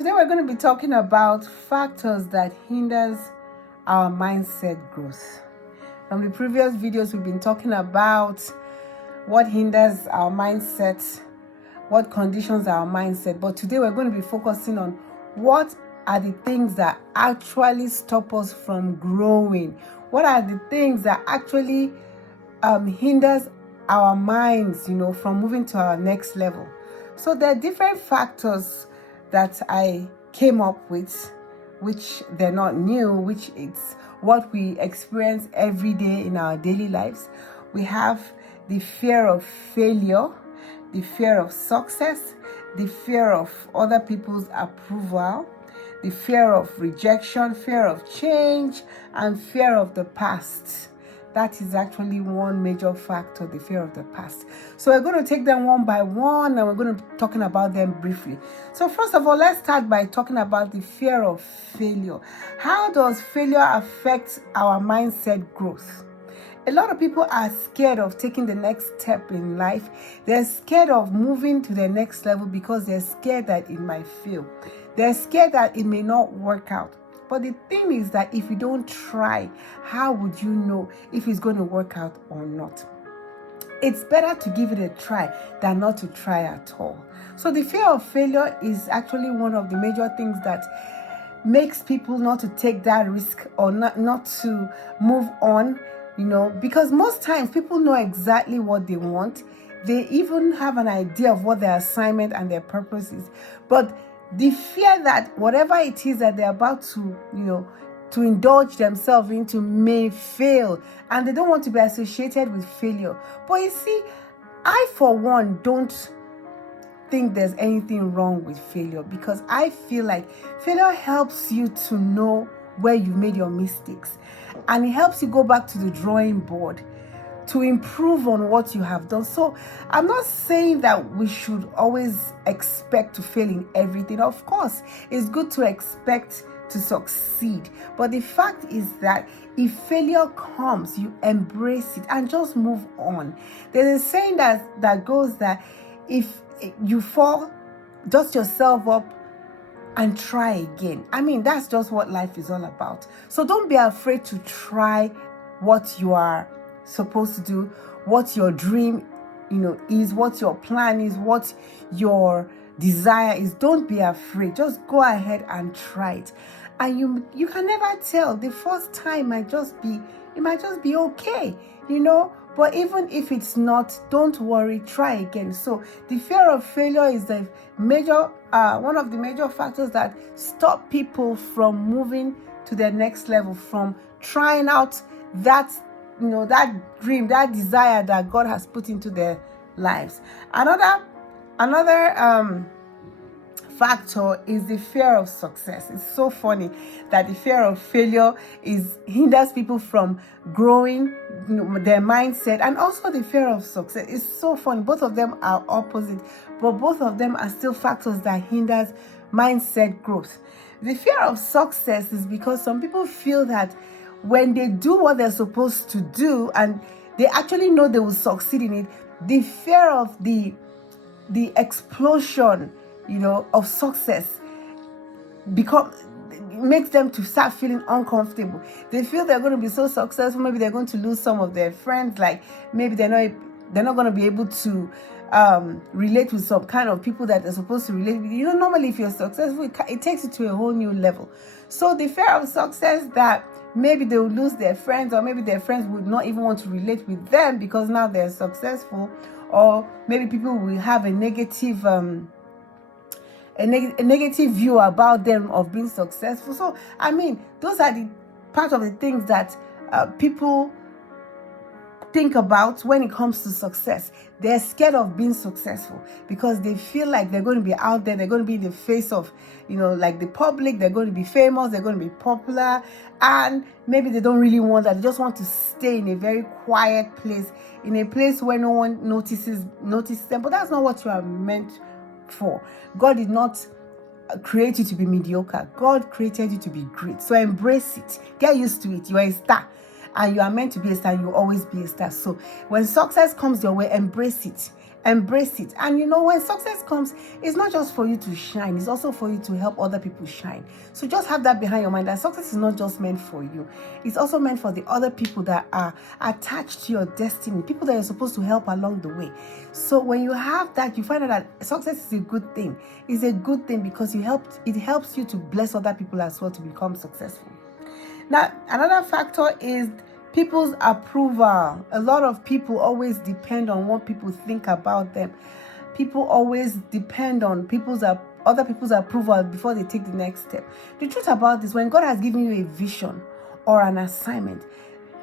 Today we're going to be talking about factors that hinders our mindset growth. From the previous videos, we've been talking about what hinders our mindset, what conditions our mindset. But today we're going to be focusing on what are the things that actually stop us from growing. What are the things that actually hinders our minds, from moving to our next level. So there are different factors that I came up with, which they're not new, which it's what we experience every day in our daily lives. We have the fear of failure, the fear of success, the fear of other people's approval, the fear of rejection, fear of change, and fear of the past. That is actually one major factor, the fear of the past. So we're going to take them one by one and we're going to be talking about them briefly. So first of all, let's start by talking about the fear of failure. How does failure affect our mindset growth? A lot of people are scared of taking the next step in life. They're scared of moving to the next level because they're scared that it might fail. They're scared that it may not work out. But the thing is that if you don't try, how would you know if it's going to work out or not? It's better to give it a try than not to try at all. So the fear of failure is actually one of the major things that makes people not to take that risk or not to move on, because most times people know exactly what they want. They even have an idea of what their assignment and their purpose is. But the fear that whatever it is that they're about to, to indulge themselves into may fail, and they don't want to be associated with failure. But you see, I for one don't think there's anything wrong with failure, because I feel like failure helps you to know where you made your mistakes, and it helps you go back to the drawing board to improve on what you have done. So I'm not saying that we should always expect to fail in everything. Of course, it's good to expect to succeed. But the fact is that if failure comes, you embrace it and just move on. There's a saying that goes that if you fall, dust yourself up and try again. I mean, that's just what life is all about. So don't be afraid to try what you are supposed to do, what your dream is, what your plan is, what your desire is. Don't be afraid. Just go ahead and try it. And you can never tell. The first time might just be okay, but even if it's not, don't worry, try again. So the fear of failure is the major one of the major factors that stop people from moving to their next level, from trying out that dream, that desire that God has put into their lives. Another factor is the fear of success. It's so funny that the fear of failure hinders people from growing their mindset, and also the fear of success. It's so funny. Both of them are opposite, but both of them are still factors that hinders mindset growth. The fear of success is because some people feel that when they do what they're supposed to do and they actually know they will succeed in it, the fear of the explosion, of success makes them to start feeling uncomfortable. They feel they're going to be so successful, maybe they're going to lose some of their friends, like maybe they're not going to be able to relate with some kind of people that they're supposed to relate with. Normally if you're successful, it takes you to a whole new level. So the fear of success, that maybe they will lose their friends, or maybe their friends would not even want to relate with them because now they're successful, or maybe people will have a negative view about them of being successful. So I mean, those are the part of the things that people think about when it comes to success. They're scared of being successful because they feel like they're going to be out there, they're going to be in the face of, like the public, they're going to be famous, they're going to be popular, and maybe they don't really want that. They just want to stay in a very quiet place, in a place where no one notices them. But that's not what you are meant for. God did not create you to be mediocre. God created you to be great. So embrace it. Get used to it. You are a star. And you are meant to be a star. You will always be a star. So when success comes your way, embrace it. Embrace it. And you know, when success comes, it's not just for you to shine, it's also for you to help other people shine. So just have that behind your mind, that success is not just meant for you, it's also meant for the other people that are attached to your destiny, people that you're supposed to help along the way. So when you have that, you find out that success is a good thing. It's a good thing because it helps you to bless other people as well to become successful. Now, another factor is people's approval. A lot of people always depend on what people think about them. People always depend on other people's approval before they take the next step. The truth about this, when God has given you a vision or an assignment,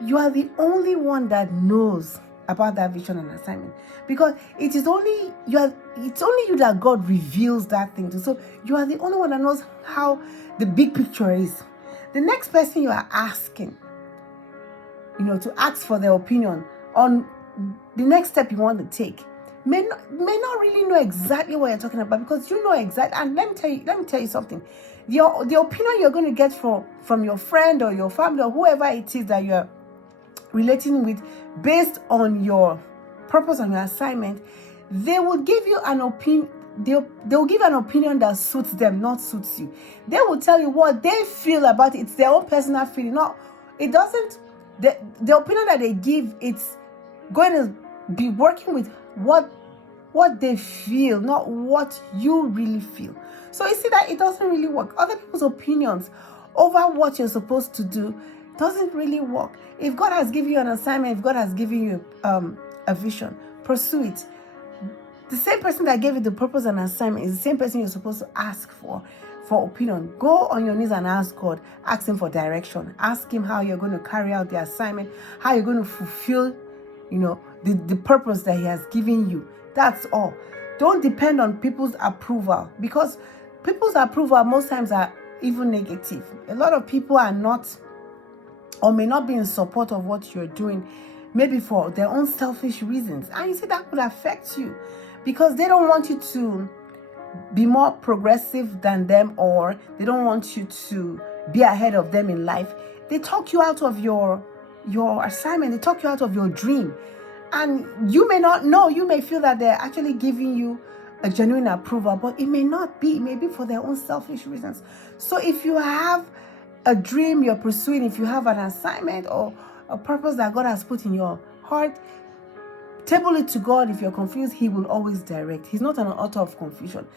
you are the only one that knows about that vision and assignment, because it's only you that God reveals that thing to. So you are the only one that knows how the big picture is. The next person you are asking, to ask for their opinion on the next step you want to take, may not really know exactly what you're talking about, because you know exactly. And let me tell you something. The opinion you're going to get from your friend or your family or whoever it is that you're relating with, based on your purpose and your assignment, they will give you an opinion. They will give an opinion that suits them, not suits you. They will tell you what they feel about it. It's their own personal feeling. The opinion that they give, it's going to be working with what they feel, not what you really feel. So you see that it doesn't really work. Other people's opinions over what you're supposed to do doesn't really work. If God has given you an assignment, if God has given you a vision, pursue it. The same person that gave you the purpose and assignment is the same person you're supposed to ask for opinion. Go on your knees and ask God. Ask Him for direction. Ask Him how you're going to carry out the assignment, how you're going to fulfill, the purpose that He has given you. That's all. Don't depend on people's approval, because people's approval most times are even negative. A lot of people are not, or may not be in support of what you're doing, maybe for their own selfish reasons. And you see, that could affect you, because they don't want you to be more progressive than them, or they don't want you to be ahead of them in life. They talk you out of your assignment. They talk you out of your dream. And you may not know. You may feel that they're actually giving you a genuine approval, but it may not be. It may be for their own selfish reasons. So if you have a dream you're pursuing, if you have an assignment or a purpose that God has put in your heart, table it to God. If you're confused, He will always direct. He's not an author of confusion.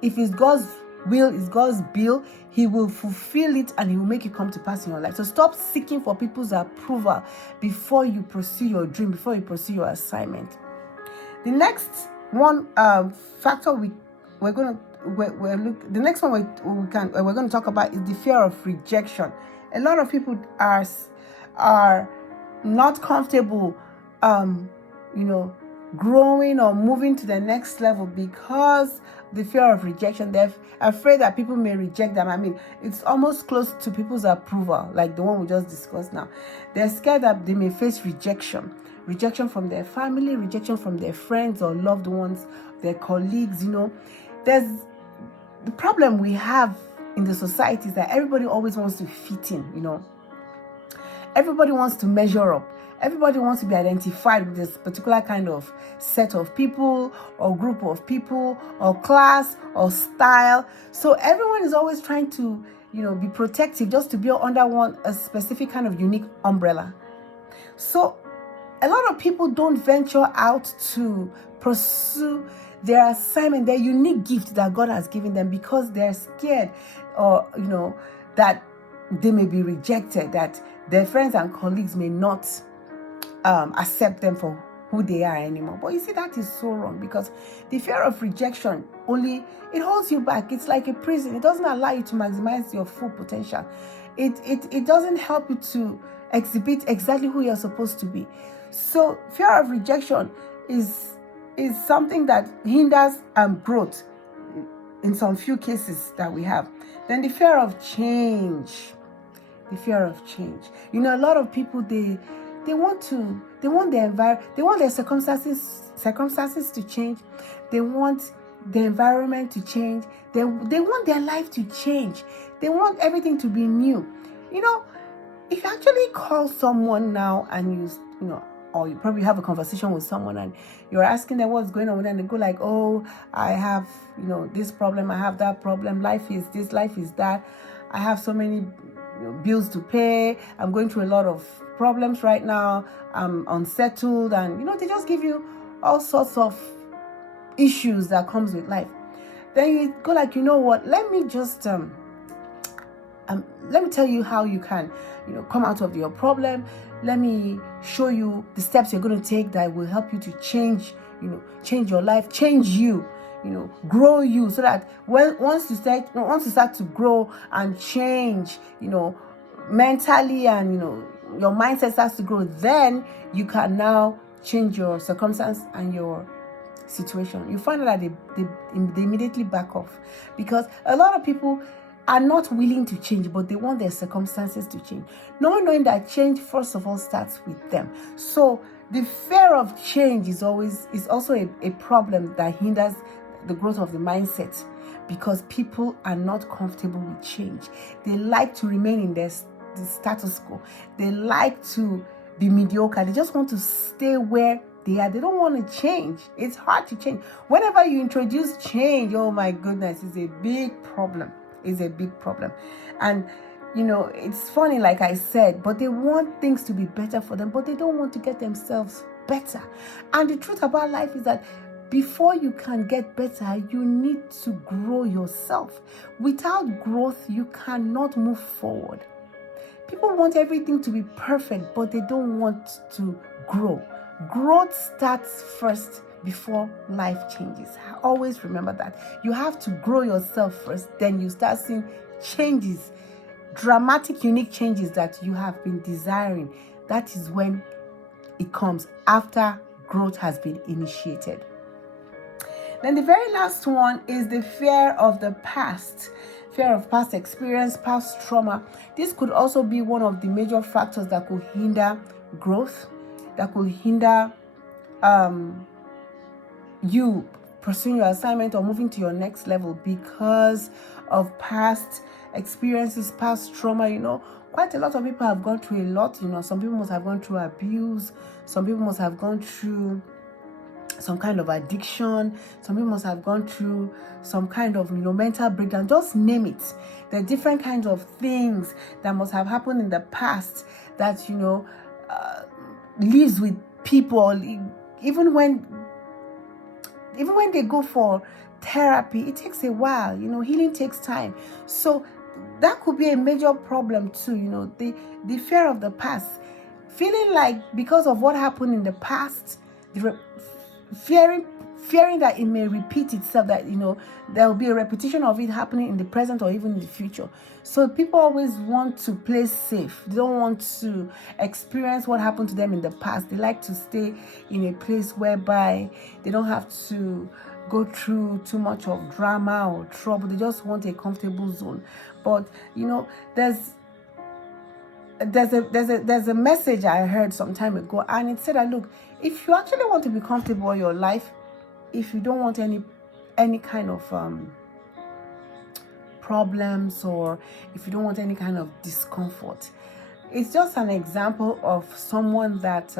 If it's God's will, it's God's bill, He will fulfill it and He will make it come to pass in your life. So stop seeking for people's approval before you pursue your dream, before you pursue your assignment. The next one factor we're going to talk about is the fear of rejection. A lot of people are not comfortable growing or moving to the next level because the fear of rejection. They're afraid that people may reject them. I mean, it's almost close to people's approval, like the one we just discussed now. They're scared that they may face rejection from their family, rejection from their friends or loved ones, their colleagues. There's the problem we have in the society is that everybody always wants to fit in. Everybody wants to measure up. Everybody wants to be identified with this particular kind of set of people or group of people or class or style. So everyone is always trying to, be protective, just to be under a specific kind of unique umbrella. So a lot of people don't venture out to pursue their assignment, their unique gift that God has given them, because they're scared or, that they may be rejected, that their friends and colleagues may not accept them for who they are anymore. But you see, that is so wrong, because the fear of rejection it holds you back. It's like a prison. It doesn't allow you to maximize your full potential. It doesn't help you to exhibit exactly who you're supposed to be. So fear of rejection is something that hinders growth in some few cases that we have. Then the fear of change. A lot of people, they want their circumstances to change. They want the environment to change. They want their life to change. They want everything to be new. If you actually call someone now and or you probably have a conversation with someone and you're asking them what's going on with them, and they go like, oh, I have, this problem, I have that problem, life is this, life is that, I have so many bills to pay, I'm going through a lot of problems right now, I'm unsettled, and they just give you all sorts of issues that comes with life. Then you go like, what, let me just let me tell you how you can, come out of your problem. Let me show you the steps you're going to take that will help you to change your life, change you, grow you, so that once you start to grow and change, mentally, and your mindset starts to grow, then you can now change your circumstance and your situation. You find out that they immediately back off, because a lot of people are not willing to change, but they want their circumstances to change, not knowing that change first of all starts with them. So the fear of change is also a problem that hinders the growth of the mindset, because people are not comfortable with change. They like to remain in the status quo. They like to be mediocre. They just want to stay where they are. They don't want to change. It's hard to change. Whenever you introduce change, oh my goodness, it's a big problem. It's a big problem. And it's funny, like I said, but they want things to be better for them, but they don't want to get themselves better. And the truth about life is that before you can get better, you need to grow yourself. Without growth, you cannot move forward. People want everything to be perfect, but they don't want to grow. Growth starts first before life changes. Always remember that. You have to grow yourself first, then you start seeing changes, dramatic, unique changes that you have been desiring. That is when it comes, after growth has been initiated. Then the very last one is the fear of the past. Fear of past experience, past trauma. This could also be one of the major factors that could hinder growth, that could hinder you pursuing your assignment or moving to your next level, because of past experiences, past trauma. Quite a lot of people have gone through a lot. Some people must have gone through abuse. Some people must have gone through some kind of addiction. Some people must have gone through some kind of mental breakdown. Just name it. There are different kinds of things that must have happened in the past that lives with people. Even when they go for therapy, it takes a while. Healing takes time. So that could be a major problem too. The fear of the past, feeling like because of what happened in the past, fearing that it may repeat itself, that there will be a repetition of it happening in the present or even in the future. So people always want to play safe. They don't want to experience what happened to them in the past. They like to stay in a place whereby they don't have to go through too much of drama or trouble. They just want a comfortable zone. But there's a message I heard some time ago, and it said that, look, if you actually want to be comfortable in your life, if you don't want any kind of problems, or if you don't want any kind of discomfort, it's just an example of someone that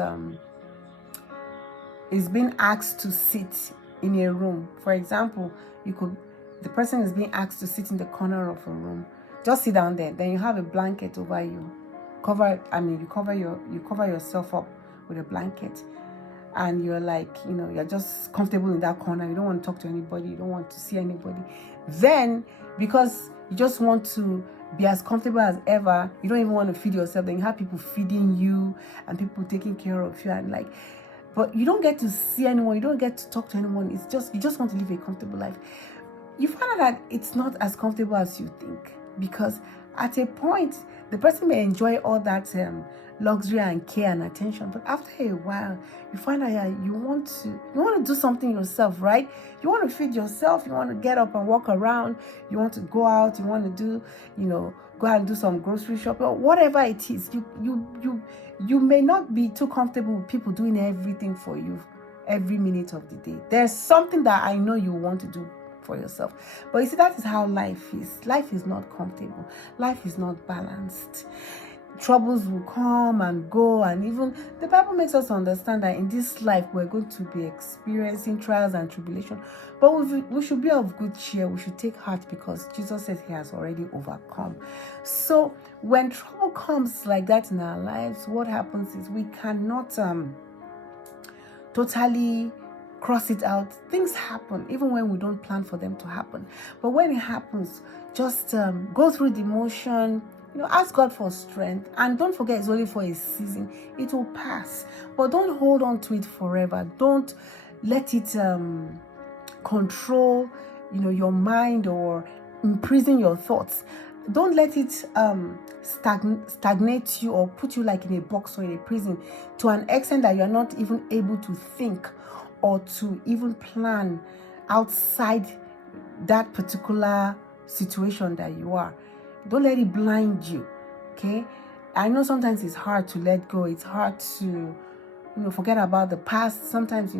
is being asked to sit in a room. For example, the person is being asked to sit in the corner of a room. Just sit down there. Then you have a blanket over you. You cover yourself up with a blanket, and you're like, you're just comfortable in that corner. You don't want to talk to anybody. You don't want to see anybody. Then, because you just want to be as comfortable as ever, you don't even want to feed yourself. Then you have people feeding you and people taking care of you, and but you don't get to see anyone. You don't get to talk to anyone. You just want to live a comfortable life. You find out that it's not as comfortable as you think, because at a point, the person may enjoy all that luxury and care and attention, but after a while, you find out you want to do something yourself, right? You want to feed yourself. You want to get up and walk around. You want to go out. You want to do, go out and do some grocery shopping or whatever it is. You may not be too comfortable with people doing everything for you every minute of the day. There's something that I know you want to do for yourself. But you see, that is how life is. Life is not comfortable. Life is not balanced. troubles will come and go, and even the Bible makes us understand that in this life we're going to be experiencing trials and tribulation, but we should be of good cheer. We should take heart because Jesus says he has already overcome. So when trouble comes like that in our lives, what happens is we cannot totally cross it out. Things happen even when we don't plan for them to happen, but when it happens, just go through the motion. Ask God for strength, and don't forget it's only for a season. It will pass, but don't hold on to it forever. Don't let it control your mind or imprison your thoughts. Don't let it stagnate you or put you like in a box or in a prison to an extent that you're not even able to think or to even plan outside that particular situation that you are. Don't let it blind you, okay? I know sometimes it's hard to let go. It's hard to, forget about the past. Sometimes,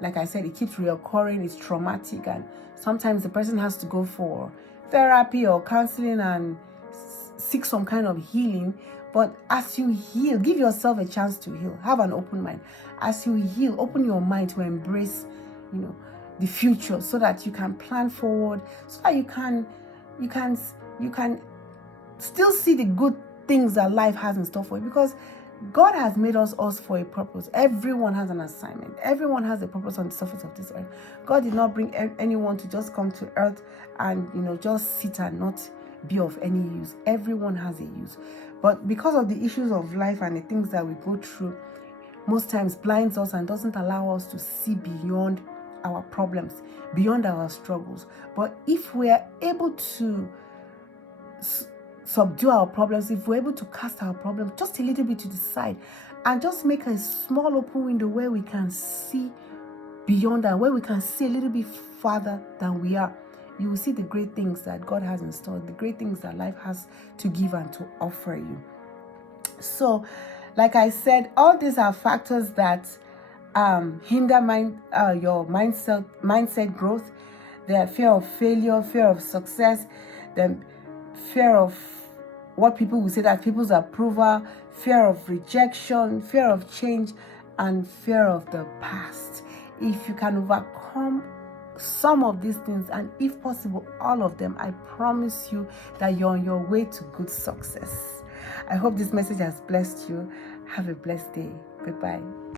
like I said, it keeps reoccurring. It's traumatic, and sometimes the person has to go for therapy or counseling and seek some kind of healing. But as you heal, give yourself a chance to heal. Have an open mind. As you heal, open your mind to embrace, the future, so that you can plan forward, so that you can still see the good things that life has in store for you, because God has made us for a purpose. Everyone has an assignment. Everyone has a purpose on the surface of this earth. God did not bring anyone to just come to earth and just sit and not be of any use. Everyone has a use, but because of the issues of life and the things that we go through, most times blinds us and doesn't allow us to see beyond our problems, beyond our struggles. But if we are able to subdue our problems, if we're able to cast our problems just a little bit to the side and just make a small open window where we can see beyond that, where we can see a little bit farther than we are, you will see the great things that God has in store, the great things that life has to give and to offer you. So, like I said, all these are factors that hinder your mindset growth. The fear of failure, fear of success, the fear of what people will say, that people's approval, fear of rejection, fear of change, and fear of the past. If you can overcome some of these things, and if possible all of them, I promise you that you're on your way to good success. I hope this message has blessed you. Have a blessed day. Goodbye.